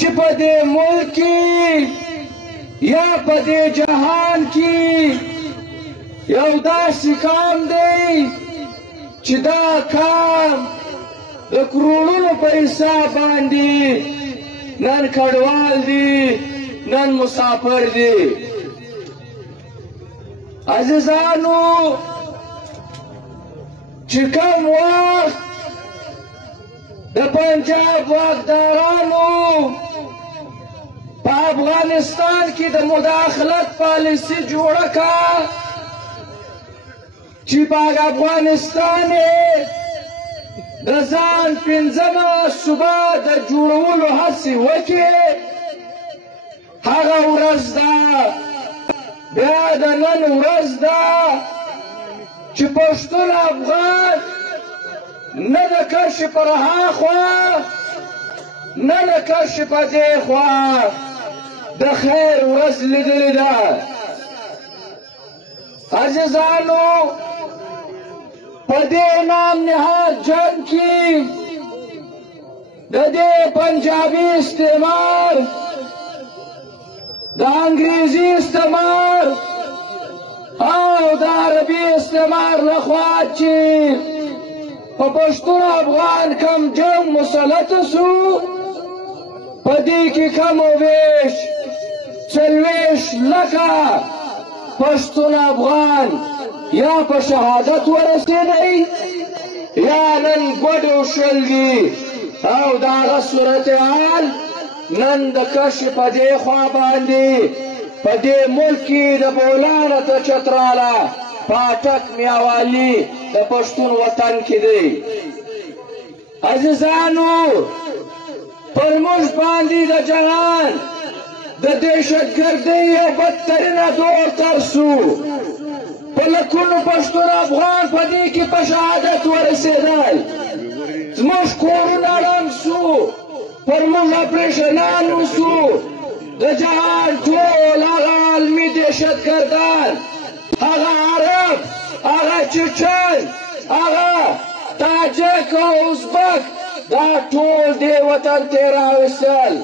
چې په دې ملک کې یا په دې جهان کې یو داسې کام دی چې دا کام د کروڑونو په حساب باندې نن کډوال دی نن مسافر دی. عزیزانو چې کوم وخت د پنجاب واکدارانو په افغانستان کې د مداخلت پالیسي جوړه کړه چې په افغانستان د ځان پنځمه صوبه د جوړولو هڅې وکړي، هغه ورځ ده بیا د نن ورځ ده چې پښتون افغان نه د کرښې پر هاخوا نه د کرښې په دې خوا د خیر ورځ لیدلې ده. عزیزانو په دې نام نهاد جنګ کې د دې پنجابي استعمار د انګریزي استعمار او د عربي استعمار لخوا چې په پښتون افغان کم جنګ مسلط سو، په دې کې کم و بیش 40 لکه پښتون افغان یا په شهادت ورسېدی یا نن ګوډ وشل دي او د هغه صورتحال نن د کرښې په دې خوا باندې په دې ملک کې د بولانه تر چتراله پاټک میاوالي د پښتون وطن کې دی. عزیزانو پر موږ باندې د جهان د دهشتګردۍ یو بدترینه دور تر سو، په لکونو پښتون افغان په دې کې په شهادت ورسېدل، زموږ کورونه ړنګ سو، پر موږ اپریشنان وسو، د جهان ټول هغه عالمي دهشتګردان، هغه عرب، هغه چچن، هغه تاجک او ازبک، دا ټول دې وطن ته راوستل.